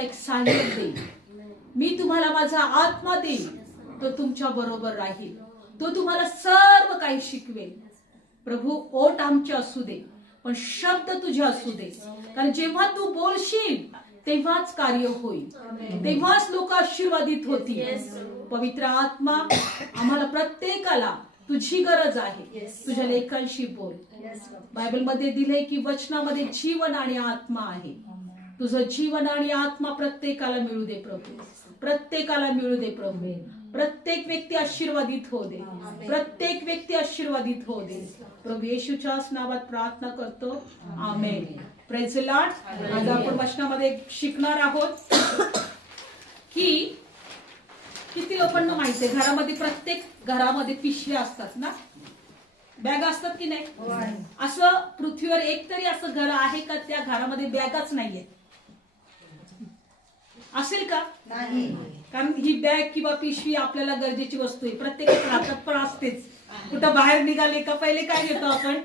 तुम्हाला एक सहाय्यक देईल, मी तुम्हाला माझा आत्मा देईल, तो तुमच्या बरोबर राहील, तो तुम्हाला सर्व काही शिकवेल. प्रभू ओठ आमचे असू दे, पण शब्द तुझे असू दे, कारण जेव्हा तू बोलशील तेव्हाच कार्य होईल, तेव्हाच लोक आशीर्वादित होतील. पवित्र आत्मा, आम्हाला प्रत्येकाला तुझी गरज आहे. तुझ्या लेखांशी बोल. बायबल मध्ये दिले की वचनामध्ये जीवन आणि आत्मा आहे. तुझं जीवन आणि आत्मा प्रत्येकाला मिळू दे प्रभू, प्रत्येकाला मिळू दे प्रभू. प्रत्येक व्यक्ती आशीर्वादित हो दे, प्रत्येक व्यक्ती आशीर्वादित हो दे. प्रभू येशूच्या नावात प्रार्थना करतो, आमेन. Praise the Lord. आज आपण वचनामध्ये शिकणार आहोत की किती लोकांना माहिती आहे घरामध्ये, प्रत्येक घरामध्ये पिशव्या असतात ना, बॅग असतात की नाही. असं पृथ्वीवर एक तरी असं घर आहे का त्या घरामध्ये बॅगच नाहीये? असेल का? नाही. कारण ही बॅग किंवा पिशवी आपल्याला गरजेची वस्तू आहे, प्रत्येकाच्या हातात पण असतेच. कुठं बाहेर निघाले का पहिले काय घेतो आपण?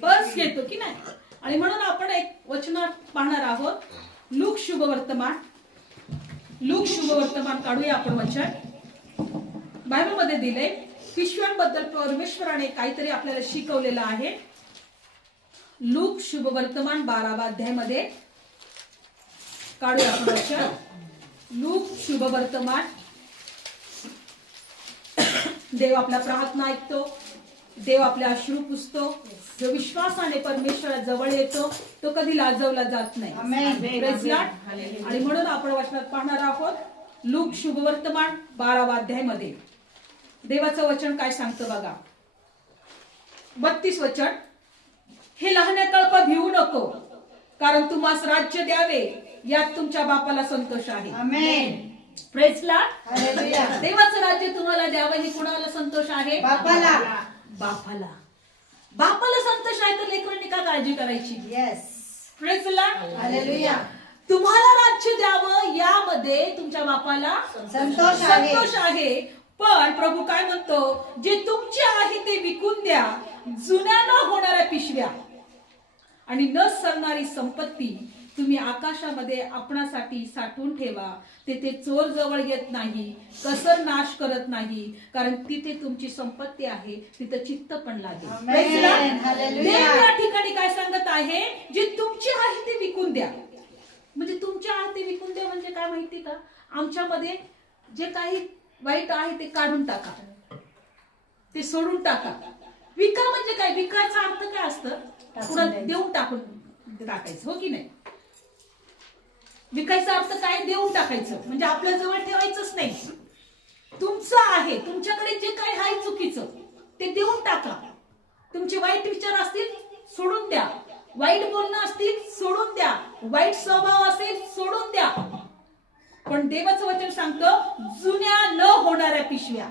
पर्स घेतो की नाही. आणि म्हणून आपण एक वचन पाहणार आहोत, लूक शुभवर्तमान. लूक शुभवर्तमान काढूया आपण वचन. बायबल मध्ये दिले पिशव्यांबद्दल परमेश्वराने काहीतरी आपल्याला शिकवलेलं आहे. लूक शुभवर्तमान 12वा अध्यायामध्ये काढूया आपण वचन. लूक शुभवर्तमान. देव आपला प्रार्थना ऐकतो, देव आपल्या अश्रू पुसतो. जो विश्वासाने परमेश्वरा जवळ येतो तो कधी लाजवला जात नाही. आणि म्हणून आपण वचनात पाहणार आहोत लूक शुभवर्तमान 12वा अध्यायामध्ये देवाचं वचन काय सांगतं बघा. 32 वचन. हे लहान्या कळपा भिवू नको, कारण तुम्हास राज्य द्यावे यात तुमच्या बापाला संतोष आहे. आमेन. Praise Lord. देवाचं राज्य तुम्हाला द्यावं हे कुणाला संतोष आहे? बापाला. बापाला. बापाला संतोष आहे तर लेकरांनी का काळजी करायची? येस. Praise Lord. हालेलुया. तुम्हाला राज्य द्यावं यामध्ये तुमच्या बापाला संतोष आहे. पण प्रभू काय म्हणतो, जे तुमचे आहे ते विकून द्या, जुन्या न होणाऱ्या पिशव्या आणि न सरणारी संपत्ती तुम्ही आकाशामध्ये आपणासाठी साठवून ठेवा. तेथे चोर जवळ येत नाही, कसर नाश करत नाही, कारण तिथे तुमची संपत्ती आहे, तिथे चित्त पण लागेल. देव या ठिकाणी काय सांगत आहे, जे तुमचे आहे ते विकून द्या. म्हणजे तुमचे आहे ते विकून द्या म्हणजे काय माहिती का? आमच्यामध्ये जे काही वाईट आहे ते काढून टाका, ते सोडून टाका. विका म्हणजे काय? विकायचा अर्थ काय असतं? कुणाला देऊन टाकून टाकायचं, हो की नाही? विकायचा अर्थ काय? देऊन टाकायचं. म्हणजे आपल्या जवळ ठेवायचंच नाही. तुमचं आहे, तुमच्याकडे जे काही आहे चुकीचं ते देऊन टाका. तुमचे वाईट विचार असतील सोडून द्या, वाईट बोलणं असतील सोडून द्या, वाईट स्वभाव असेल सोडून द्या. पण देवाचं वचन सांगतं जुन्या न होणाऱ्या पिशव्या.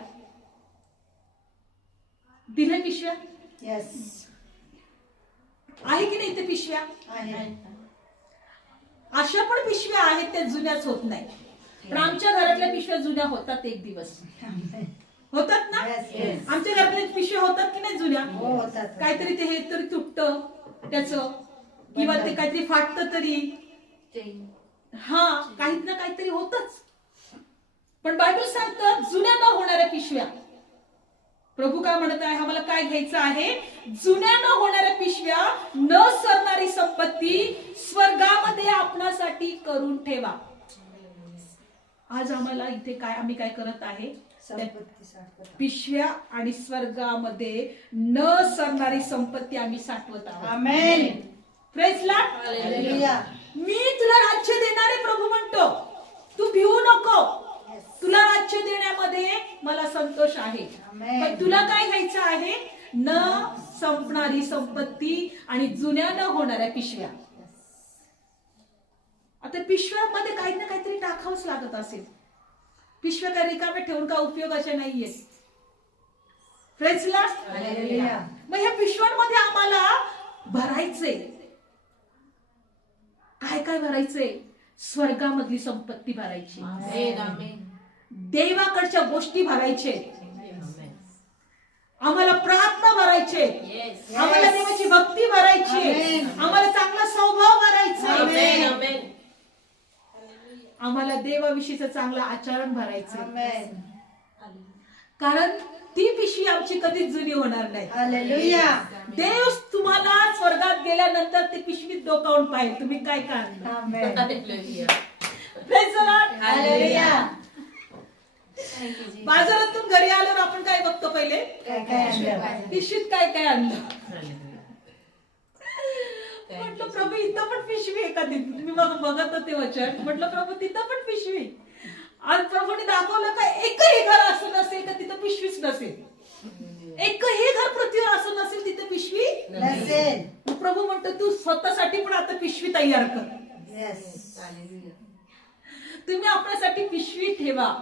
दिल्या पिशव्या? येस. आहे की नाही ते पिशव्या? अशा पण पिशव्या आहेत त्या जुन्याच होत नाही. पण आमच्या घरातल्या पिशव्या जुन्या होतात, एक दिवस होतात ना. आमच्या घरातल्या पिशव्या होतात की नाही जुन्या? काहीतरी ते हे तरी तुटतं त्याच, किंवा ते काहीतरी फाटतं तरी, हा काही ना काहीतरी होतच. पण बायबल सांगतं जुन्या न होणाऱ्या पिशव्या. प्रभू काय म्हणत आहे, आम्हाला काय घ्यायचं आहे? जुन्या न होणाऱ्या पिशव्या, न सरणारी संपत्ती स्वर्गामध्ये आपणासाठी करून ठेवा. आज आम्हाला इथे काय, आम्ही काय करत आहे? पिशव्या आणि स्वर्गामध्ये न सरणारी संपत्ती आम्ही साठवत आहोत. आमेन. Praise Lord. हालेलुया. मी तुला राज्य देणारे प्रभू म्हणतो, तू भिवू नको, तुला राज्य देण्यामध्ये मला संतोष आहे. पण तुला काय घ्यायचं आहे? न संपणारी संपत्ती आणि जुन्या न होणाऱ्या पिशव्या. आता पिशव्यामध्ये काही ना काहीतरी टाकावंच लागत असेल. पिशव्या काही रिकाम्या ठेवून का उपयोगाच्या नाहीये. Praise Lord. हालेलुया. मग ह्या पिशव्यांमध्ये आम्हाला भरायचंय. काय काय भरायचंय? स्वर्गामधली संपत्ती भरायची. देवाकडच्या गोष्टी भरायचे, आम्हाला प्रार्थना भरायचे, आम्हाला देवाची भक्ती भरायची, आम्हाला चांगला स्वभाव भरायचा. आम्हाला देवाविषयीचं चांगलं आचरण भरायचं, आमेन. कारण ती पिशवी आमची कधीच जुनी होणार नाही. हालेलुया. देव तुम्हाला स्वर्गात गेल्यानंतर ती पिशवीत डोकावून पाहिजे तुम्ही काय काढलं. आमेन. Praise the Lord. हालेलुया. बाजारातून घरी आल्यावर आपण काय बघतो पहिले, काय काय आणलं? पिशवीत काय काय आणलं. म्हटलं प्रभू इथं पण पिशवी आहे का? मी मग बघत होते वचन, म्हटलं प्रभू तिथं पण पिशवी. आज प्रभूने दाखवलं का एकही घर असं नसेल का तिथं पिशवीच नसेल. एकही घर पृथ्वीवर असं नसेल तिथं पिशवी नसेल. मग प्रभू म्हणतो तू स्वतःसाठी पण आता पिशवी तयार कर. येस. तुम्ही आपल्यासाठी पिशवी ठेवा.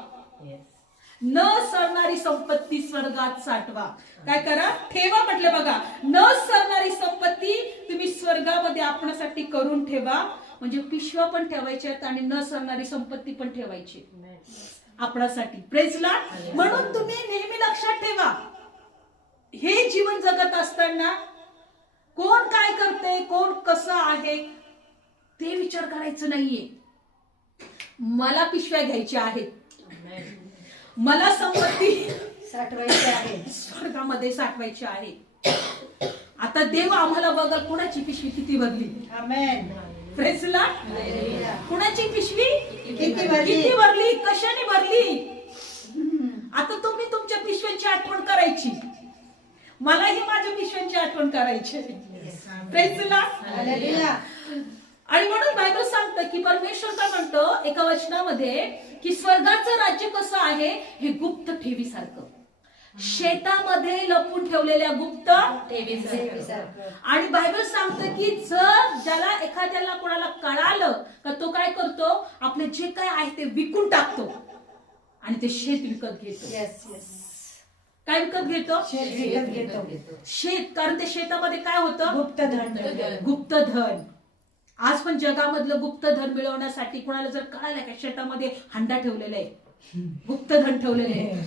न सरणारी संपत्ती स्वर्गात साठवा. काय करा? ठेवा म्हटलं बघा. न सरणारी संपत्ती तुम्ही स्वर्गामध्ये आपल्यासाठी करून ठेवा. म्हणजे पिशव्या पण ठेवायच्या आणि न सरणारी संपत्ती पण ठेवायची आपल्यासाठी. Praise Lord. म्हणून तुम्ही नेहमी लक्षात ठेवा, हे जीवन जगत असताना कोण काय करते, कोण कसं आहे ते विचार करायचं नाहीये. मला पिशव्या घ्यायच्या आहेत, मला संपत्ती साठवायची आहे, स्वर्गामध्ये साठवायची आहे. आता देव आम्हाला बघल कोणाची पिशवी किती भरली. आमेन. Praise Lord. हालेलुया. कोणाची पिशवी किती भरली? किती भरली, कशाने भरली. आता तुम्ही तुमच्या पिशव्यांची आठवण करायची, मलाही माझ्या पिशव्यांची आठवण करायची. Praise Lord. हालेलुया. आणि म्हणून बायबल सांगतं की परमेश्वर काय म्हणतो एका वचनामध्ये की स्वर्गाचं राज्य कसं आहे, हे गुप्त ठेवीसारखं, शेतामध्ये लपून ठेवलेल्या गुप्त देवीसारखं. आणि बायबल सांगतं की जर ज्याला एखाद्याला कोणाला कळालं का तो काय करतो, आपले जे काय आहे ते विकून टाकतो आणि ते शेत विकत घेतो. Yes yes. काय विकत घेतो? शेत विकत घेतो. शेत. कारण ते शेतामध्ये काय होतं? गुप्तधन. गुप्तधन. आज पण जगामधलं गुप्तधन मिळवण्यासाठी कोणाला जर कळालं का शेतामध्ये हंडा ठेवलेला आहे, गुप्तधन ठेवलेलं आहे,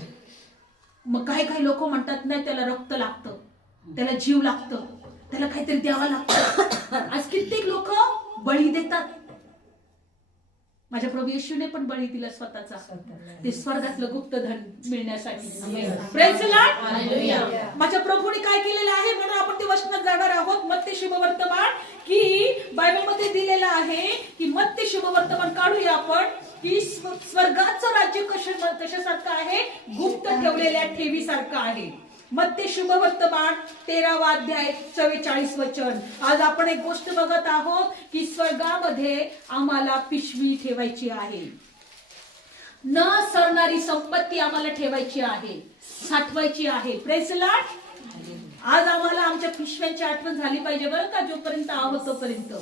मग काही काही लोक म्हणतात नाही त्याला रक्त लागतं, त्याला जीव लागतं, त्याला काहीतरी द्यावं लागतं. आज कित्येक लोक बळी देतात. माझ्या प्रभू येशूने पण बळी दिला स्वतःचा, ते स्वर्गातलं गुप्तधन मिळण्यासाठी. Praise Lord. हालेलुया. माझ्या प्रभूने काय केलेलं आहे म्हणून आपण ते वचनात जाणार आहोत. मत्ती शुभवर्तमान की बायबलमध्ये दिलेलं आहे की मत्ती शुभवर्तमान काढूया आपण की स्वर्गाचं राज्य कशासारखं आहे, गुप्त ठेवलेल्या ठेवीसारखं आहे. मत्ती शुभवर्तमान 13वा अध्याय 44 वचन. आज आपण एक गोष्ट बघत आहोत की स्वर्गामध्ये आम्हाला पिशवी ठेवायची आहे, न सरणारी संपत्ती आम्हाला ठेवायची आहे, साठवायची आहे. Praise Lord. आज आम्हाला आमच्या पिशव्यांची आठवण झाली पाहिजे बरं का, जोपर्यंत आहोत तोपर्यंत.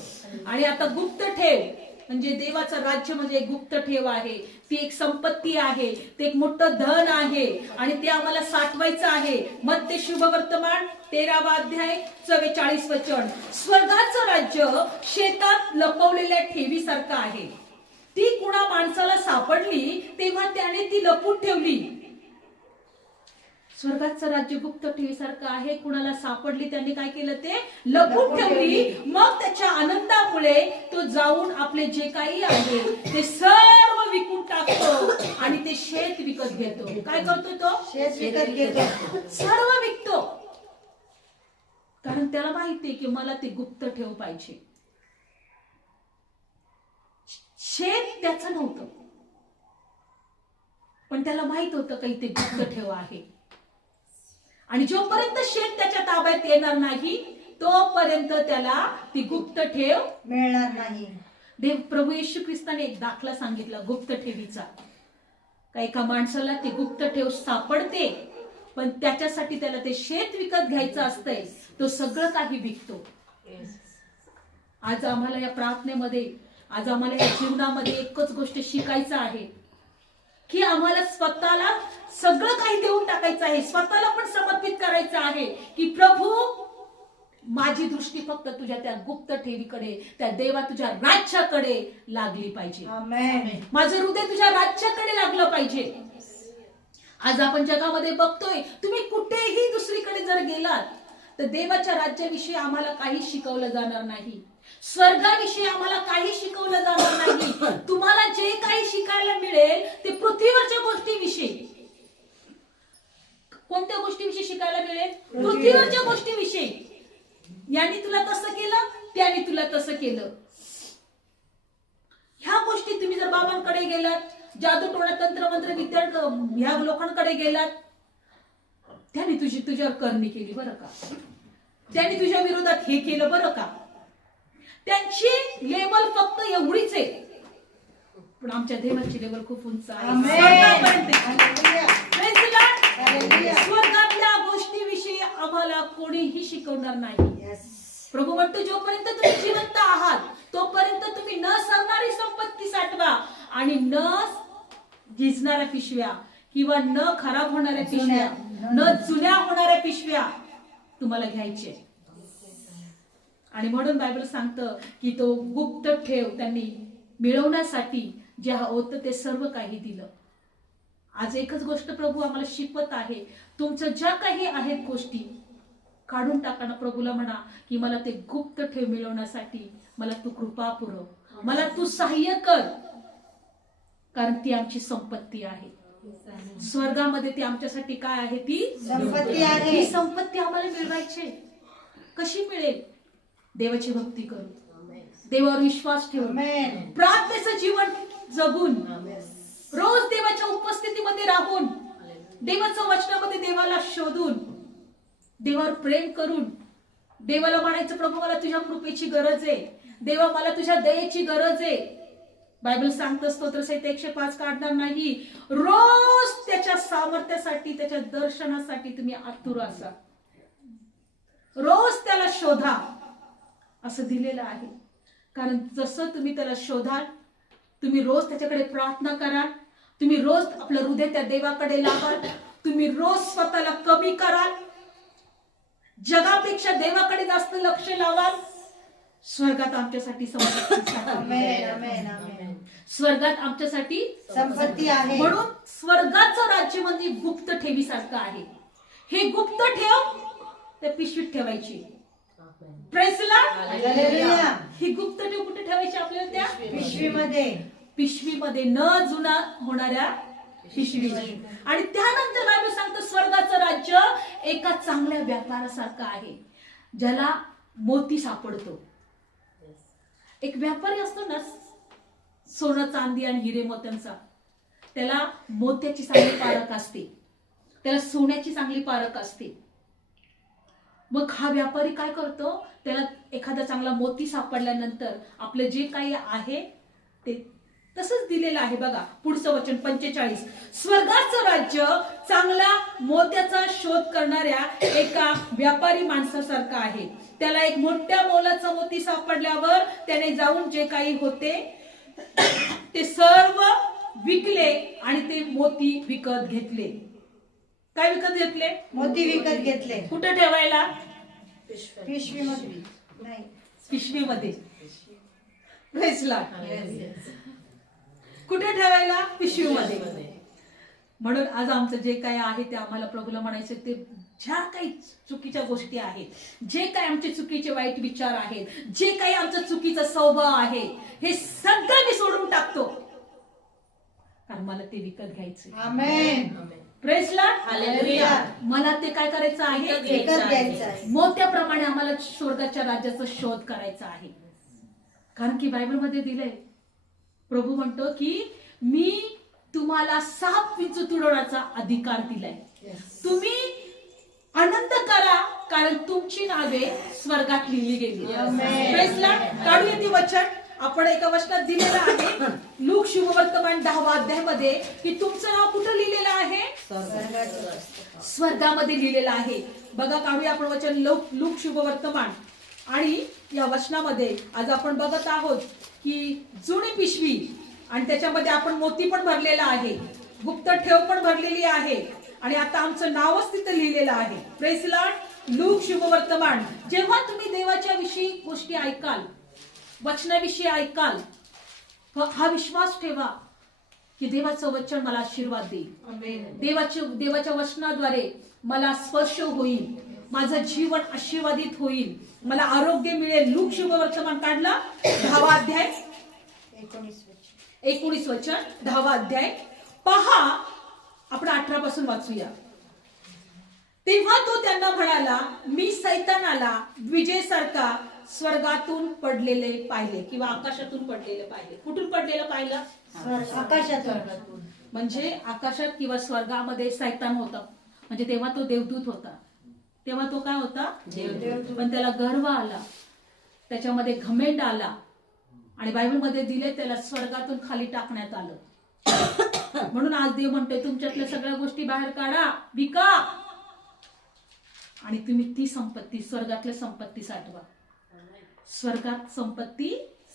आणि आता गुप्त ठेव म्हणजे देवाचं राज्य म्हणजे एक गुप्त ठेव आहे, ती एक संपत्ती आहे, ते एक मोठं धन आहे आणि ते आम्हाला साठवायचं आहे. मत्ती शुभवर्तमान 13वा अध्याय 44 वचन. स्वर्गाचं राज्य शेतात लपवलेल्या ठेवीसारखं आहे. ती कुणा माणसाला सापडली तेव्हा त्याने ती लपून ठेवली. स्वर्गाचं राज्य गुप्त ठेवीसारखं आहे, कुणाला सापडली त्यांनी काय केलं, ते लपून ठेवली. मग त्याच्या आनंदामुळे तो जाऊन आपले जे काही आहे ते सर्व विकून टाकतो आणि ते शेत विकत घेतो. काय करतो तो? शेत विकत घेतो. सर्व विकतो. कारण त्याला माहितीये की मला ते गुप्त ठेव पाहिजे. शेत त्याचं नव्हतं पण त्याला माहित होतं काही ते गुप्त ठेव आहे आणि जोपर्यंत शेत त्याच्या ताब्यात येणार नाही तोपर्यंत त्याला ती गुप्त ठेव मिळणार नाही. देव प्रभू येशू ख्रिस्ताने एक दाखला सांगितला गुप्त ठेवीचा. का एका माणसाला ती गुप्त ठेव सापडते पण त्याच्यासाठी त्याला ते शेत विकत घ्यायचं असतंय, तो सगळं काही विकतो. आज आम्हाला या प्रार्थनेमध्ये, आज आम्हाला या जीवनामध्ये एकच गोष्ट शिकायचं आहे की आम्हाला स्वतःला सगळं काही देऊन टाकायचं आहे, स्वतःला पण समर्पित करायचं आहे की प्रभू माझी दृष्टी फक्त तुझ्या त्या गुप्त ठेवीकडे, त्या देवा तुझ्या राज्याकडे लागली पाहिजे. आमेन. माझं हृदय तुझ्या राज्याकडे लागलं पाहिजे. आज आपण जगामध्ये बघतोय, तुम्ही कुठेही दुसरीकडे जर गेलात तर देवाच्या राज्याविषयी आम्हाला काही शिकवलं जाणार नाही, स्वर्गाविषयी आम्हाला काही शिकवलं जाणार नाही. तुम्हाला जे काही शिकायला मिळेल ते पृथ्वीवरच्या गोष्टीविषयी. कोणत्या गोष्टीविषयी शिकायला मिळेल? पृथ्वीवरच्या गोष्टीविषयी. याने तुला तसं केलं, त्याने तुला तसं केलं. ह्या गोष्टी तुम्ही जर बाबांकडे गेलात, जादू टोणा तंत्र मंत्र विद्या ह्या लोकांकडे गेलात, त्याने तुझ्यावर करणी केली बरं का, त्याने तुझ्या विरोधात हे केलं बरं का. त्यांची लेवल फक्त एवढीच आहे, पण आमच्या देवाची लेवल खूप उंच आहे. स्वर्गापर्यंत. Praise the Lord. स्वर्गातल्या गोष्टीविषयी आम्हाला कोणीही शिकवणार नाही. प्रभू म्हणतो जोपर्यंत तुम्ही जिवंत आहात तोपर्यंत तुम्ही न सरणारी संपत्ती साठवा आणि न झिजणाऱ्या पिशव्या किंवा न खराब होणाऱ्या पिशव्या, न जुन्या होणाऱ्या पिशव्या तुम्हाला घ्यायचे. आणि म्हणून बायबल सांगतं की तो गुप्त ठेव त्यांनी मिळवण्यासाठी जे होतं ते सर्व काही दिलं. आज एकच गोष्ट प्रभू आम्हाला शिकवत आहे, तुमचं ज्या काही आहेत गोष्टी काढून टाकाना. प्रभूला म्हणा की मला ते गुप्त ठेव मिळवण्यासाठी मला तू कृपा पुरव, मला तू सहाय्य कर, कारण ती आमची संपत्ती आहे. स्वर्गामध्ये ती आमच्यासाठी काय आहे? ती संपत्ती आहे. ही संपत्ती आम्हाला मिळवायची. कशी मिळेल? देवाची भक्ती करून, देवावर विश्वास ठेवून, प्रार्थनेचं जीवन जगून, रोज देवाच्या उपस्थितीमध्ये राहून, देवाच्या वचनामध्ये देवाला शोधून, देवावर प्रेम करून, देवाला म्हणायचं प्रभू मला तुझ्या कृपेची गरज आहे, देवा मला तुझ्या दयेची गरज आहे. बायबल सांगतं स्तोत्रसहित 105 काढणार नाही. रोज त्याच्या सामर्थ्यासाठी, त्याच्या दर्शनासाठी तुम्ही आतुर असा, रोज त्याला शोधा असं दिलेलं आहे. कारण जसं तुम्ही त्याला शोधाल, तुम्ही रोज त्याच्याकडे प्रार्थना कराल, तुम्ही रोज आपलं हृदय त्या देवाकडे लावाल, तुम्ही रोज स्वतःला कमी कराल, जगापेक्षा देवाकडे जास्त लक्ष लावाल, स्वर्गात आमच्यासाठी संपत्ती आहे. स्वर्गात आमच्यासाठी संपत्ती आहे. म्हणून स्वर्गाचं राज्य म्हणजे गुप्त ठेवीसारखं आहे. हे गुप्त ठेव त्या पिशवीत ठेवायची. Praise the Lord. हालेलुया. ही गुप्त ठेव कुठे ठेवायची आपल्याला? त्या पिशवीमध्ये. पिशवीमध्ये, न जुना होणाऱ्या पिशवीमध्ये. आणि त्यानंतर बायबल सांगतं स्वर्गाचं राज्य एका चांगल्या व्यापारासारखं आहे, ज्याला मोती सापडतो. एक व्यापारी असतो ना, सोनं चांदी आणि हिरे मोत्यांचा, त्याला मोत्याची चांगली पारख असते, त्याला सोन्याची चांगली पारख असते. मग हा व्यापारी काय करतो, त्याला एखादा चांगला मोती सापडल्यानंतर आपलं जे काही आहे ते तसंच दिलेलं आहे. बघा पुढचं वचन 45. स्वर्गाचं राज्य चांगला मोत्याचा शोध करणाऱ्या एका व्यापारी माणसासारखं आहे. त्याला एक मोठ्या मोलाचा मोती सापडल्यावर त्याने जाऊन जे काही होते ते सर्व विकले आणि ते मोती विकत घेतले. काय विकत घेतले? मोती विकत घेतले. कुठे ठेवायला? पिशवीमध्ये नाही, पिशवीमध्ये. Praise the Lord. कुठे ठेवायला? पिशवीमध्ये. म्हणून आज आमचं जे काही आहे ते आम्हाला प्रभूला म्हणायचं, ते ज्या काही चुकीच्या गोष्टी आहेत, जे काही आमचे चुकीचे वाईट विचार आहेत, जे काही आमचा चुकीचा स्वभाव आहे, हे सगळं मी सोडून टाकतो, कारण मला ते विकत घ्यायचं. आमेन. Praise the Lord. हालेलुया. मला ते काय करायचं आहे? विकत घ्यायचं आहे. मोत्याप्रमाणे आम्हाला स्वर्गाच्या राज्याचा शोध करायचा आहे. कारण की बायबलमध्ये दिलंय, प्रभू म्हणतो की मी तुम्हाला साप विंचू तुडवण्याचा अधिकार दिलाय. तुम्ही आनंद करा, कारण तुमची नावे स्वर्गात लिहिली गेली. Praise the Lord. काढूया ती वचन. आपण एका वचनात दिलेलं आहे लूक शुभवर्तमान 10व्या अध्यायामध्ये की तुमचं नाव कुठं लिहिलेलं आहे? स्वर्गामध्ये लिहिलेलं आहे. बघा काढूया आपण वचन लूक शुभवर्तमान. आणि या वचनामध्ये आज आपण बघत आहोत की जुनी पिशवी आणि त्याच्यामध्ये आपण मोती पण भरलेला आहे, गुप्त ठेव पण भरलेली आहे आणि आता आमचं नावच तिथं लिहिलेलं आहे. Praise the Lord. लूक शुभवर्तमान. जेव्हा तुम्ही देवाच्या विषयी गोष्टी ऐकाल, वचनाविषयी ऐकाल, हा विश्वास ठेवा की देवाचं वचन मला आशीर्वाद देईल, देवाच्या वचनाद्वारे मला स्पर्श होईल, माझं जीवन आशीर्वादित होईल, मला आरोग्य मिळेल. लूक शुभवर्तमान काढला 10वा अध्याय 19 वचन 10वा अध्याय पहा. आपण 18 पासून वाचूया. तेव्हा तो त्यांना म्हणाला, मी सैतानाला विजेसारखा स्वर्गातून पडलेले पाहिले किंवा आकाशातून पडलेले पाहिले. कुठून पडलेलं पाहिलं? आकाशातून. म्हणजे आकाशात किंवा स्वर्गामध्ये सैतान होता. म्हणजे तेव्हा तो देवदूत होता. तेव्हा तो काय होता? देवदूत. पण त्याला गर्व आला, त्याच्यामध्ये घमेंड आला आणि बायबलमध्ये दिले त्याला स्वर्गातून खाली टाकण्यात आलं. म्हणून आज देव म्हणतोय तुमच्यातल्या सगळ्या गोष्टी बाहेर काढा, विका आणि तुम्ही ती संपत्ती, स्वर्गातल्या संपत्ती साठवा. स्वर्गात संपत्ती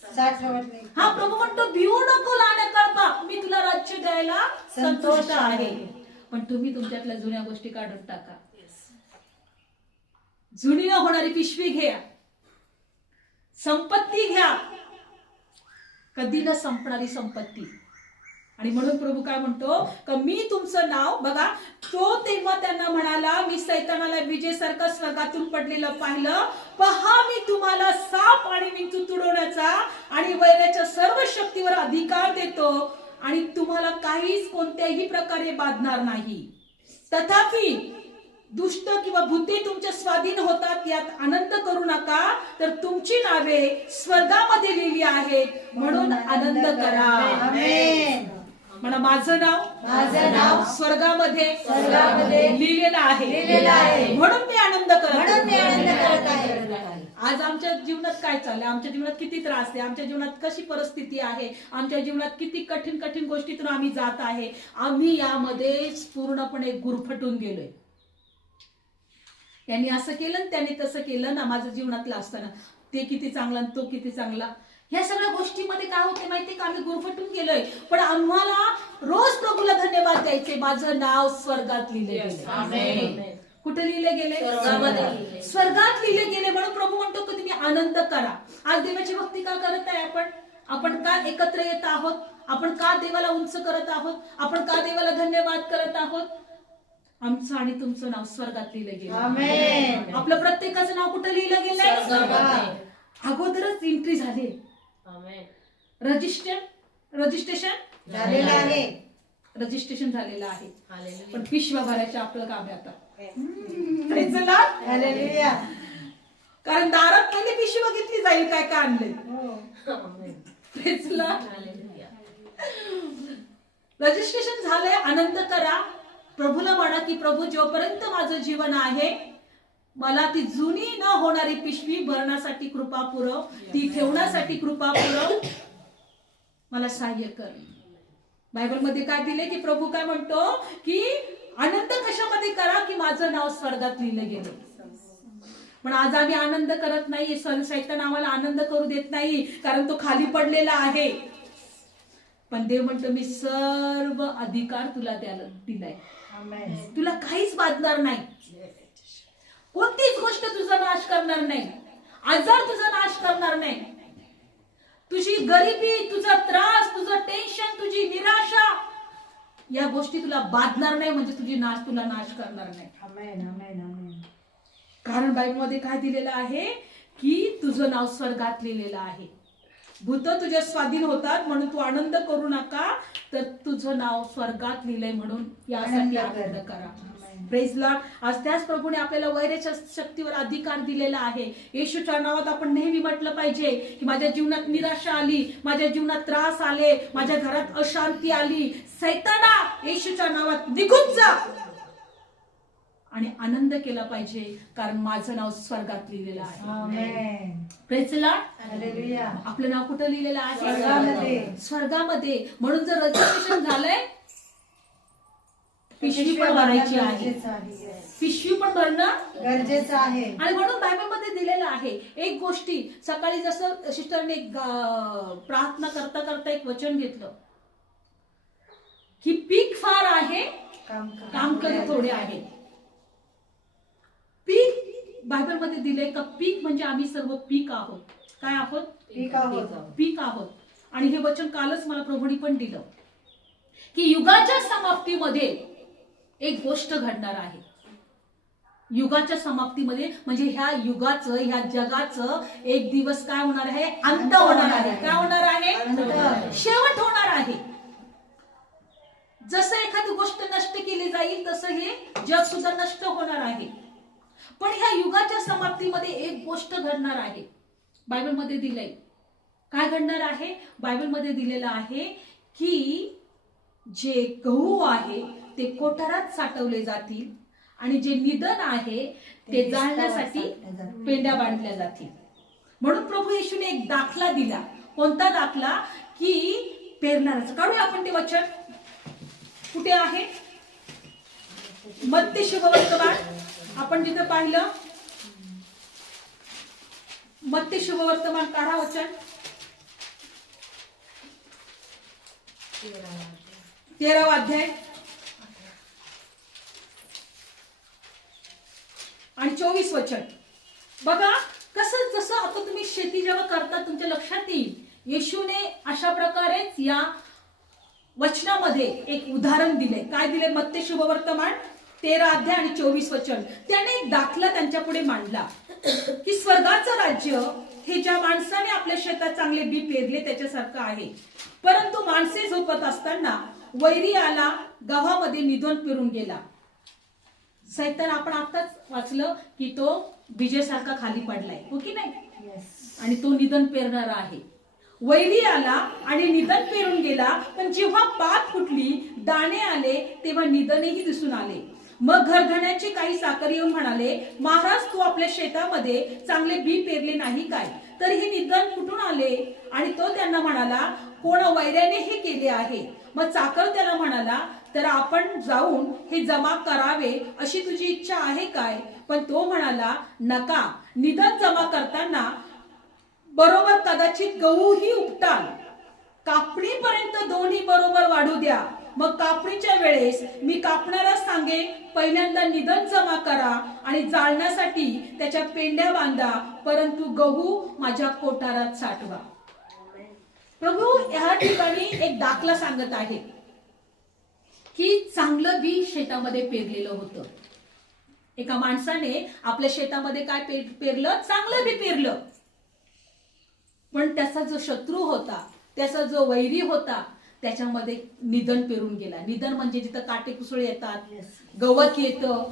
साठवत नाही. हा प्रभू म्हणतो भिवू नको लहान कळपा, मी तुला राज्य द्यायला संतुष्ट आहे. पण तुम्ही तुमच्यातल्या जुन्या गोष्टी काढून टाका. जुनी न होणारी पिशवी घ्या, संपत्ती घ्या, कधी न संपणारी संपत्ती. आणि म्हणून प्रभू काय म्हणतो का मी तुमचं नाव बघा. तो तेव्हा त्यांना म्हणाला, मी सैतानाला विजेसारखं स्वर्गातून पडलेलं पाहिलं. पहा मी तुम्हाला साप आणि विंचू तुडवण्याचा आणि वैराच्या सर्व शक्तीवर अधिकार देतो आणि तुम्हाला काहीच कोणत्याही प्रकारे बाधणार नाही. तथापि दुष्ट किंवा भूते तुमच्या स्वाधीन होतात यात आनंद करू नका, तर तुमची नावे स्वर्गामध्ये लिहिली आहेत म्हणून आनंद करा. आमेन. म्हणा माझं नाव स्वर्गामध्ये लिहिलेलं आहे म्हणून मी आनंद करत आहे. आज आमच्या जीवनात काय चाललंय? आमच्या जीवनात किती त्रास आहे, आमच्या जीवनात कशी परिस्थिती आहे, आमच्या जीवनात किती कठीण कठीण गोष्टीतून आम्ही जात आहे. आम्ही यामध्ये पूर्णपणे गुरफटून गेलोय. यांनी असं केलं आणि त्याने तसं केलं ना, माझं जीवनातलं असताना ते किती चांगला आणि तो किती चांगला. ह्या सगळ्या गोष्टीमध्ये काय होते माहितीये का? आम्ही गुरफटून गेलोय. पण आम्हाला रोज प्रभूला धन्यवाद द्यायचे. माझं नाव स्वर्गात लिहिले गेले. कुठे लिहिले गेले? स्वर्गात लिहिले गेले. म्हणून प्रभू म्हणतो की तुम्ही आनंद करा. आज देवाची भक्ती का करत आहे आपण? आपण का एकत्र येत आहोत? आपण का देवाला उंच करत आहोत? आपण का देवाला धन्यवाद करत आहोत? आमचं आणि तुमचं नाव स्वर्गात लिहिलं गेलं. आपलं प्रत्येकाचं नाव कुठं लिहिलं गेलंय? अगोदरच एंट्री झाली. रजिस्ट्रेशन झालेलं आहे. पण पिशव्या भरायचे आपलं काम आहे आता. कारण दारात पहिले पिशवी बघितली जाईल काय काय आणले. रजिस्ट्रेशन झालंय. आनंद करा. प्रभूला म्हणा की प्रभू जोपर्यंत माझं जीवन आहे मला ती जुनी न होणारी पिशवी भरण्यासाठी कृपा पुरव, ती ठेवण्यासाठी कृपा पुरव, मला सहाय्य कर. बायबलमध्ये काय दिले की प्रभू काय म्हणतो की आनंद कशामध्ये करा की माझं नाव स्वर्गात लिहिलं गेलं. पण आज आम्ही आनंद करत नाही. सैतान आम्हाला आनंद करू देत नाही कारण तो खाली पडलेला आहे. पण देव म्हणतो मी सर्व अधिकार तुला दिलाय. तुला काहीच बाधणार नाही. कोणतीच गोष्ट तुझा नाश करणार नाही. आजार तुझा नाश करणार नाही. तुझी गरिबी, तुझा त्रास, तुझं टेन्शन, तुझी निराशा या गोष्टी तुला बाधणार नाही. म्हणजे तुला नाश करणार नाही. आमेन, आमेन, आमेन. कारण बायबलमध्ये काय दिलेलं आहे की तुझं नाव स्वर्गात लिहिलेलं आहे. भूत तुझ्या स्वाधीन होतात म्हणून तू आनंद करू नका, तर तुझं नाव स्वर्गात लिहिलंय म्हणून यासाठी आनंद करा. Praise Lord. आज त्याच प्रभूने आपल्याला वैराच्या शक्तीवर अधिकार दिलेला आहे. येशूच्या नावात आपण नेहमी म्हटलं पाहिजे की माझ्या जीवनात निराशा आली, माझ्या जीवनात त्रास आले, माझ्या घरात अशांती आली, सैताना येशूच्या नावात निघून जा आणि आनंद केला पाहिजे कारण माझं नाव स्वर्गात लिहिलेलं आहे. Praise Lord. हालेलुया. आपलं नाव कुठं लिहिलेलं आहे? स्वर्गामध्ये. म्हणून जर रजिस्ट्रेशन झालंय पिशवी पण भरायची आहे. पिशवी पण भरणं गरजेचं आहे. आणि म्हणून बायबलमध्ये दिलेलं आहे एक गोष्टी. सकाळी जसं सिस्टरने प्रार्थना करता करता एक वचन घेतलं की पीक फार आहे, कामकरी थोडे आहे. पीक बायबलमध्ये दिले का पीक म्हणजे आम्ही सर्व पीक आहोत. काय आहोत? पीक आहोत. आणि हे वचन कालच मला प्रभूने पण दिलं की युगाच्या समाप्तीमध्ये एक गोष्ट घडणार आहे. युगाच्या समाप्तीमध्ये म्हणजे ह्या युगाचं, ह्या जगाचं एक दिवस काय होणार आहे? अंत होणार आहे. काय होणार आहे? शेवट होणार आहे. जसं एखादी गोष्ट नष्ट केली जाईल तसं हे जग सुद्धा नष्ट होणार आहे. पण ह्या युगाच्या समाप्तीमध्ये एक गोष्ट घडणार आहे. बायबलमध्ये दिलंय. काय घडणार आहे? बायबलमध्ये दिलेलं आहे की जे गहू आहे ते कोठारात साठवले जातील आणि जे निधन आहे ते जाळण्यासाठी पेंड्या बांधल्या जातील. म्हणून प्रभू येशूने एक दाखला दिला. कोणता दाखला? की पेरणाराचं. काढूया आपण ते वचन. कुठे आहे? मत्ती शुभवर्तमान. आपण जिथं पाहिलं मत्ती शुभवर्तमान काढा वचन. 13वा अध्याय आणि 24 वचन. बघा कसं, जसं आता तुम्ही शेती जेव्हा करता तुमच्या लक्षात येईल, येशूने अशा प्रकारेच या वचनामध्ये एक उदाहरण दिले. काय दिले? मत्ती शुभवर्तमान 13 अध्याय आणि 24 वचन. त्याने एक दाखला त्यांच्या पुढे मांडला की स्वर्गाचं राज्य हे ज्या माणसाने आपल्या शेतात चांगले बी पेरले त्याच्यासारखं आहे. परंतु माणसे झोपत असताना वैरी आला, गव्हामध्ये निधन पेरून गेला. सैतान आपण आताच वाचलं की तो विजेसारखा खाली पडलाय, हो की नाही? आणि तो निधन पेरणारा आहे. वैरी आला आणि निधन पेरून गेला. पण जेव्हा पात फुटली, दाणे आले, तेव्हा निधनही दिसून आले. मग घरधण्याचे काही साखर येऊन म्हणाले, महाराज तू आपल्या शेतामध्ये चांगले बी पेरले नाही काय, तर हे निधन कुठून आले? आणि तो त्यांना म्हणाला, कोणा वैऱ्याने हे केले आहे. मग चाकर त्याला म्हणाला, तर आपण जाऊन हे जमा करावे अशी तुझी इच्छा आहे काय? पण तो म्हणाला, नका. निधन जमा करताना बरोबर कदाचित गहूही उपटाल. कापणीपर्यंत दोन्ही बरोबर वाढू द्या. मग कापणीच्या वेळेस मी कापणारा सांगेन, पहिल्यांदा निधन जमा करा आणि जाळण्यासाठी त्याच्या पेंड्या बांधा, परंतु गहू माझ्या कोठारात साठवा. प्रभू या ठिकाणी एक दाखला सांगत आहे की चांगलं बी शेतामध्ये पेरलेलं होतं. एका माणसाने आपल्या शेतामध्ये काय पेरलं? चांगलं बी पेरलं. पण त्याचा जो शत्रू होता, त्याचा जो वैरी होता, त्याच्यामध्ये निधन पेरून गेला. निधन म्हणजे जिथं काटे कुसळे येतात, गवत येतं,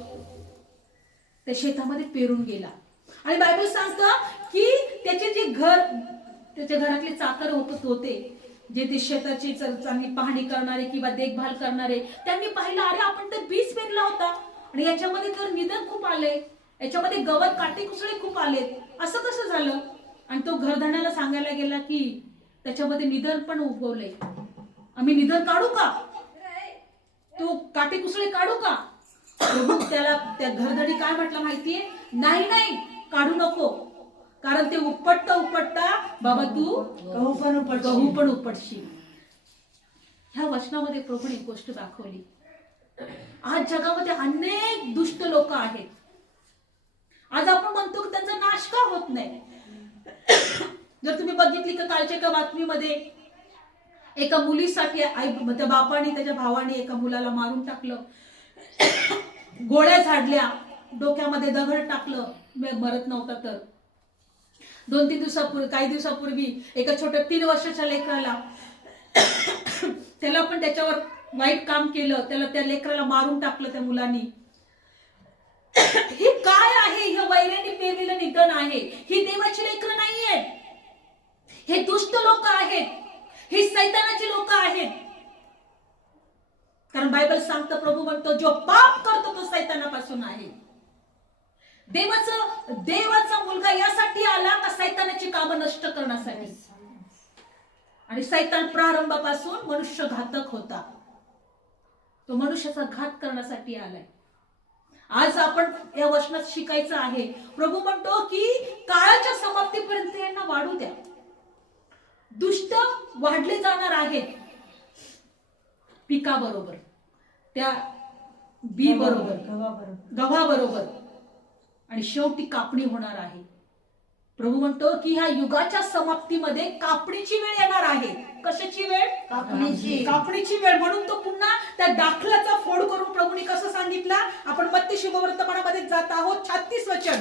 त्या शेतामध्ये पेरून गेला. आणि बायबल सांगतं की त्याचे जे घर, त्याच्या घरातले चाकर होते, जे ते शेताची चांगली पाहणी करणारे किंवा देखभाल करणारे, त्यांनी पाहिलं, अरे आपण तर बीज पेरला होता आणि याच्यामध्ये तर निधन खूप आले, याच्यामध्ये गवत काटे कुसळे खूप आलेत, असं कसं झालं? आणि तो घरधण्याला सांगायला गेला की त्याच्यामध्ये निधन पण उगवले, आम्ही निधन काढू का? तो काटे कुसळे काढू का? त्याला त्या घरधणी काय म्हटलं माहितीये? नाही नाही, काढू नको, कारण ते उपटता बाबा तू गहू पण उपटशील. ह्या वचनामध्ये प्रभूने एक गोष्ट दाखवली. आज जगामध्ये अनेक दुष्ट लोक आहेत. आज आपण म्हणतो की त्यांचा नाश का होत नाही? जर तुम्ही बघितली का कालच्या एका बातमीमध्ये एका मुलीसाठी त्या बापाने त्याच्या भावाने एका मुलाला मारून टाकलं, गोळ्या झाडल्या, डोक्यामध्ये दगड टाकलं, मरत नव्हता तर. 2-3 दिवसापूर्वी, काही दिवसापूर्वी एका छोट्या 3 वर्षाच्या लेकराला, त्याला पण त्याच्यावर वाईट काम केलं, त्याला त्या लेकराला मारून टाकलं त्या मुलांनी. हे काय आहे? हे वैऱ्याने पेरलेलं निधन आहे. ही देवाची लेकरं नाहीयेत, हे दुष्ट लोक आहेत, हे सैतानाची लोक आहेत. कारण बायबल सांगतं, प्रभू म्हणतो, जो पाप करतो तो सैतानापासून आहे. देवाचा मुलगा यासाठी आला का सैतानाची कामं नष्ट करण्यासाठी. आणि सैतान प्रारंभापासून मनुष्य घातक होता, तो मनुष्याचा घात करण्यासाठी आलाय. आज आपण या वचनात शिकायचं आहे. प्रभू म्हणतो की काळाच्या समाप्तीपर्यंत यांना वाढू द्या. दुष्ट वाढले जाणार आहेत, पिकाबरोबर, त्या बी बरोबर, गव्हाबरोबर, आणि शेवटी कापणी होणार आहे. प्रभू म्हणतो की ह्या युगाच्या समाप्तीमध्ये कापणीची वेळ येणार आहे. कशाची वेळ? कापणीची वेळ. म्हणून तो पुन्हा त्या दाखल्याचा फोड करून प्रभूने कसं सांगितला? आपण मत्ती शुभवर्तमानामध्ये जात आहोत. 36 वचन,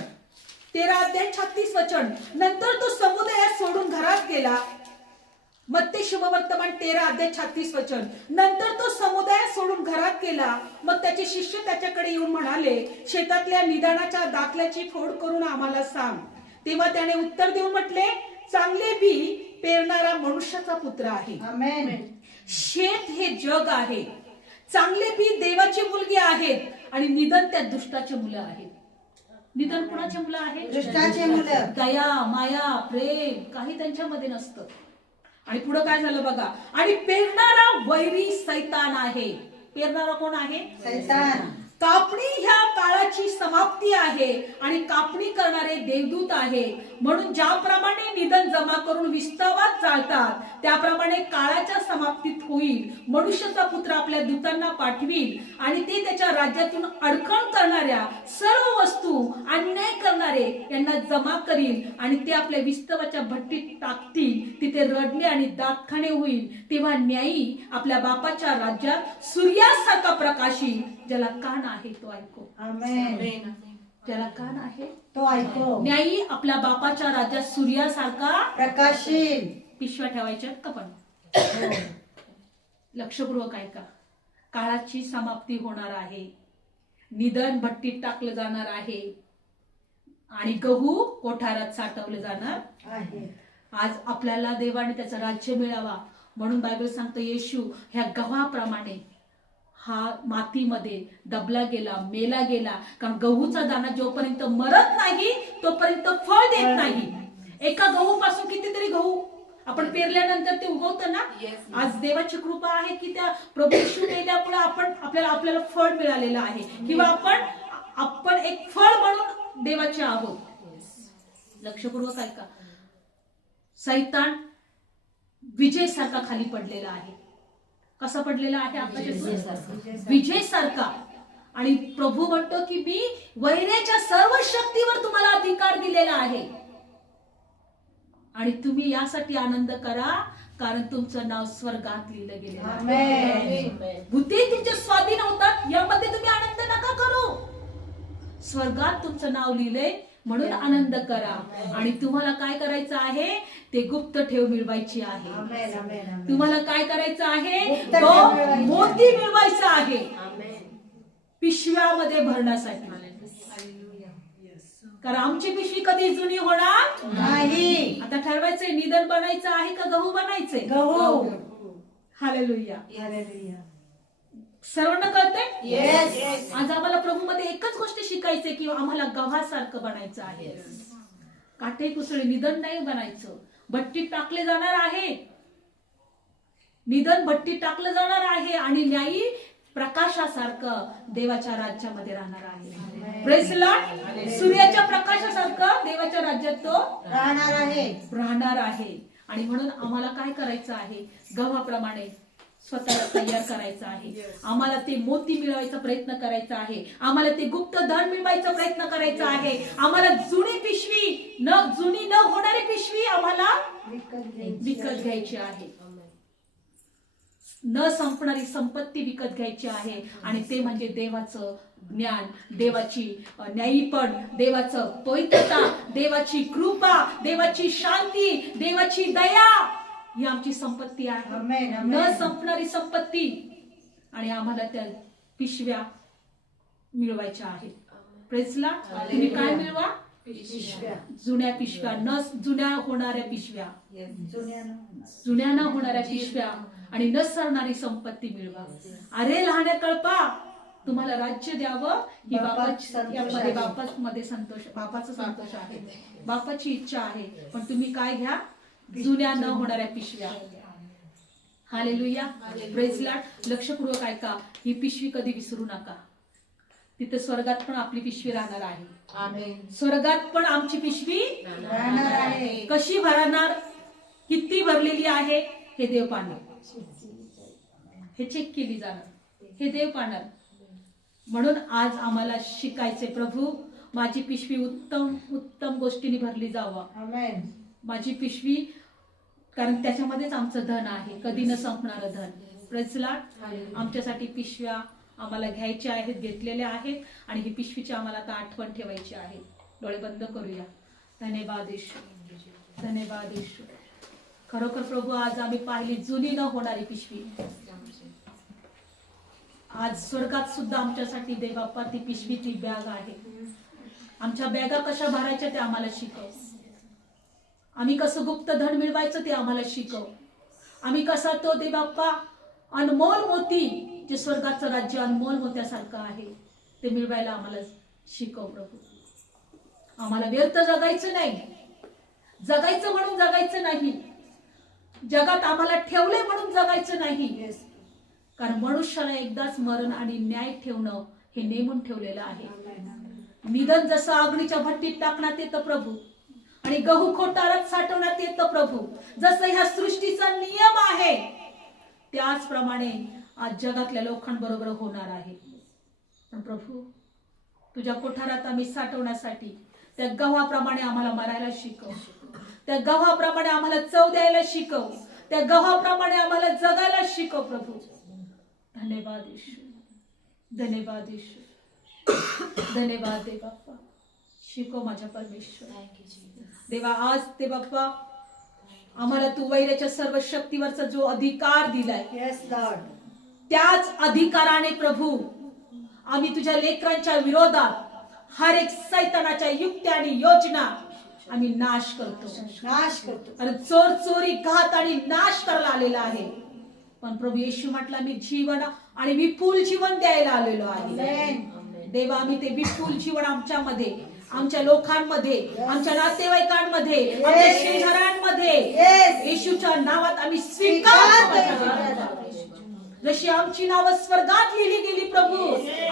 13 अध्याय 36 वचन. नंतर तो समुदायात सोडून घरात गेला. मत्ती शुभवर्तमान 13 अध्याय 36 वचन. नंतर तो समुदायात सोडून घरात गेला. मग त्याचे शिष्य त्याच्याकडे येऊन म्हणाले, शेतातल्या निदानाच्या दाखल्याची फोड करून आम्हाला सांग. तेव्हा त्याने उत्तर देऊन म्हटले, चांगले बी पेरणारा मनुष्याचा पुत्र आहे. शेत हे जग आहे. चांगले बी देवाची मुलगी आहेत आणि निधन त्या दुष्टाची मुलं आहेत. निधन कुणाची मुलं आहेत? दुष्टाची मुलं. दया, माया, प्रेम काही त्यांच्यामध्ये नसतं. आणि पुढे काय झालं बघा. आणि पेरणारा वैरी सैतान आहे. पेरणारा कोण आहे? सैतान. कापणी ह्या काळाची समाप्ती आहे आणि कापणी करणारे देवदूत आहे. म्हणून ज्याप्रमाणे निधन जमा करून विस्तावात चालतात, त्याप्रमाणे काळाच्या समाप्तीत होईल. मनुष्याचा पुत्र आपल्या दूतांना पाठवील आणि ते त्याच्या राज्यातून अडखण करणाऱ्या सर्व वस्तू, अन्याय करणारे यांना जमा करील आणि ते आपल्या विस्तवाच्या भट्टीत टाकतील. तिथे रडणे आणि दातखाणे होईल. तेव्हा न्यायी आपल्या बापाच्या राज्यात सूर्यासारखा प्रकाशी. ज्याला कान आहे तो ऐको. आमेन. ज्याला कान आहे तो ऐको. न्यायी आपल्या बापाच्या राज्यात सूर्यासारखा प्रकाशील. पिशव्या ठेवायच्या का पण? लक्षपूर्वक ऐका. काळाची समाप्ती होणार आहे. निधन भट्टीत टाकलं जाणार आहे आणि गहू कोठारात साठवलं जाणार आहे. आज आपल्याला देवाने त्याचं राज्य मिळावा म्हणून बायबल सांगतो, येशू ह्या गव्हाप्रमाणे हा मातीमध्ये दबला गेला, मेला गेला. कारण गहूचा दाणा जोपर्यंत मरत नाही तोपर्यंत फळ देत नाही. एका गहू पासून कितीतरी गहू आपण पेरल्यानंतर ते उगवतं ना. आज देवाची कृपा आहे की त्या प्रभू येशू मेल्यामुळे आपल्याला फळ मिळालेलं आहे किंवा आपण एक फळ म्हणून देवाचे आहोत. लक्षपूर्वक ऐका. सैतान विजय सारखा खाली पडलेला आहे. कसा पडलेला आहे? विजय सारखा. आणि प्रभू म्हणतो की मी वैराच्या सर्व शक्तीवर तुम्हाला अधिकार दिलेला आहे आणि तुम्ही यासाठी आनंद करा कारण तुमचं नाव स्वर्गात लिहिलं गेलेलं आहे. बुद्धी तुमच्या स्वाधीन होतात यामध्ये तुम्ही आनंद नका करू. स्वर्गात तुमचं नाव लिहिलंय म्हणून आनंद करा. आणि तुम्हाला काय करायचं आहे? ते गुप्त ठेव मिळवायची आहे. तुम्हाला काय करायचं आहे? तो मोती मिळवायचा आहे पिशव्यामध्ये भरण्यासाठी. कारण आमची पिशवी कधी जुनी होणार नाही. आता ठरवायचंय निधन बनायचं आहे का गहू बनायचंय? गहू. हालेलुया. हालेलुया. सर्वांना कळतंय? येस. आज आम्हाला प्रभू मध्ये एकच गोष्ट शिकायचंय की आम्हाला गव्हासारखं बनायचं आहे. काटे कुसळे निधन नाही बनायचं. भट्टीत टाकले जाणार आहे. निधन भट्टीत टाकलं जाणार आहे आणि न्यायी प्रकाशासारखं देवाच्या राज्यामध्ये राहणार आहे. Praise Lord. सूर्याच्या प्रकाशासारखं देवाच्या राज्यात तो राहणार आहे. आणि म्हणून आम्हाला काय करायचं आहे? गव्हाप्रमाणे स्वतःला तयार करायचं आहे. आम्हाला ते मोती मिळवायचा प्रयत्न करायचा आहे. आम्हाला ते गुप्त धन मिळवायचा प्रयत्न करायचा आहे. आम्हाला जुनी न होणारी पिशवी आम्हाला विकत घ्यायची आहे. न संपणारी संपत्ती विकत घ्यायची आहे आणि ते म्हणजे देवाचं ज्ञान, देवाची न्यायीपण, देवाचं पवित्रता, देवाची कृपा, देवाची शांती, देवाची दया. ही आमची संपत्ती आहे. न संपणारी संपत्ती. आणि आम्हाला त्या पिशव्या मिळवायच्या आहेत. Praise Lord. तुम्ही काय मिळवा? जुन्या पिशव्या. न जुन्या होणाऱ्या पिशव्या, जुन्या न होणाऱ्या पिशव्या आणि न सरणारी संपत्ती मिळवा. अरे लहान्या कळपा, तुम्हाला राज्य द्यावं ही बापामध्ये संतोष, बापाचा संतोष आहे, बापाची इच्छा आहे. पण तुम्ही काय घ्या? जुन्या न होणाऱ्या पिशव्या. हालेलुया. Praise Lord. लक्षपूर्वक ऐका. ही पिशवी कधी विसरू नका. तिथे स्वर्गात पण आपली पिशवी राहणार आहे. स्वर्गात पण आमची पिशवी राहणार आहे. कशी भरणार, किती भरलेली आहे हे देव पाहणार. हे चेक केली जाणार, हे देव पाहणार. म्हणून आज आम्हाला शिकायचे, प्रभू माझी पिशवी उत्तम उत्तम गोष्टींनी भरली जावं. माझी पिशवी कारण त्याच्यामध्येच आमचं धन आहे, कधी न संपणारं धन. Praise Lord. आमच्यासाठी पिशव्या आम्हाला घ्यायच्या आहेत, घेतलेल्या आहेत, आणि ही पिशवीची आम्हाला आता आठवण ठेवायची आहे. डोळे बंद करूया. धन्यवाद येशू, धन्यवाद येशू. खरोखर प्रभू, आज आम्ही पाहिली जुनी न होणारी पिशवी. आज स्वर्गात सुद्धा आमच्यासाठी देवबाप्पा ती पिशवी, ती बॅग आहे. आमच्या बॅगा कशा भरायच्या ते आम्हाला शिकव. आम्ही कसं गुप्त धन मिळवायचं ते आम्हाला शिकव. आम्ही कसा तो देवबाप्पा अनमोल मोती, जे स्वर्गाचं राज्य अनमोल मोत्यासारखं आहे, ते मिळवायला आम्हाला शिकव प्रभू. आम्हाला व्यर्थ जगायचं नाही, जगायचं म्हणून जगायचं नाही, जगात आम्हाला ठेवले म्हणून जगायचं नाही. कारण मनुष्याला एकदाच मरण आणि न्याय ठेवणं हे नेमून ठेवलेलं आहे. निधन जसं अग्नीच्या भट्टीत टाकण्यात येतं प्रभू, आणि गहू खोटारात साठवण्यात येतं प्रभू, जसं ह्या सृष्टीचा नियम आहे, त्याचप्रमाणे आज जगातल्या लोकांबरोबर होणार आहे. पण प्रभू, तुझ्या कोठारात आम्ही साठवण्यासाठी त्या गव्हाप्रमाणे आम्हाला मरायला शिकव, त्या गव्हाप्रमाणे आम्हाला चव द्यायला शिकव, त्या गव्हाप्रमाणे आम्हाला जगायला शिकव प्रभू. धन्यवाद येशू, धन्यवाद येशू, धन्यवाद दे बाप्पा. शिकव माझ्या परमेश्वर. देवा, आज ते बाप्पा आम्हाला तू वैराच्या सर्व शक्तीवरचा जो अधिकार दिलाय, त्याच अधिकाराने प्रभू आम्ही तुझ्या लेकरांच्या विरोधात हर एक सैतानाच्या युक्त्या आणि योजना आम्ही नाश करतो. आणि चोर चोरी घात आणि नाश करायला आलेला आहे. पण प्रभू येशू म्हटला, मी जीवन आणि विपुल जीवन द्यायला आलेलो आहे. देवा, आम्ही ते विपुल जीवन आमच्यामध्ये, आमच्या लोकांमध्ये, आमच्या नातेवाईकांमध्ये, आमच्या शेजाऱ्यांमध्ये येशूच्या नावात आम्ही स्वीकारतो. जशी आमची नावं स्वर्गात लिहिली गेली प्रभू,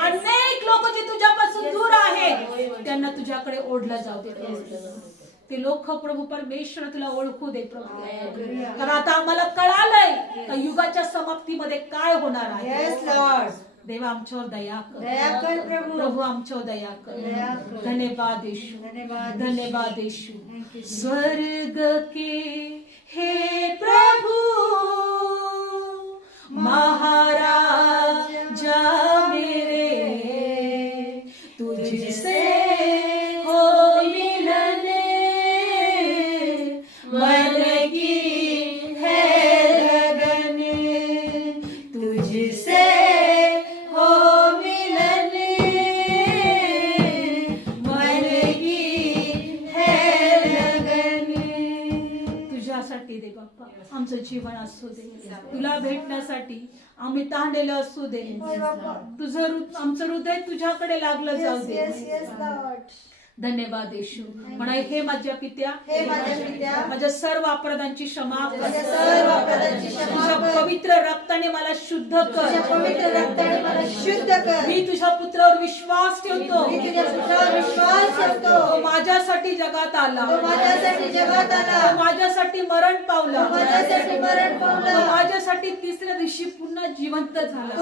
अनेक लोक जे तुझ्यापासून दूर आहेत त्यांना तुझ्याकडे ओढलं जाऊ दे. ते लोक प्रभू परमेश्वर तुला ओळखू दे प्रभू. कारण आता आम्हाला कळालंय का युगाच्या समाप्तीमध्ये काय होणार आहे. देवा, आमच्यावर दया कर प्रभू, आमच्यावर दया कर. धन्यवाद येशू, धन्यवाद येशू. स्वर्ग के हे प्रभु महाराजा मेरे, तुझसे हो मिलने मन की है लगने, तुझसे हो मिलने मन की है लगने. तुझ्यासाठी दे बाप्पा आमचं जीवन असू दे, तुला भेटण्यासाठी आम्ही ताणलेलं असू दे. तुझं आमचं हृदय तुझ्याकडे लागलं जाऊ दे. धन्यवाद येशू. म्हणा, हे माझ्या पित्या, माझ्या सर्व अपराधांची क्षमा कर, तुझ्या पवित्र रक्ताने मला शुद्ध कर. मी तुझ्या पुत्रावर विश्वास ठेवतो, तो माझ्यासाठी जगात आला, तो माझ्यासाठी मरण पावला, तो माझ्यासाठी तिसऱ्या दिवशी पुन्हा जिवंत झाला.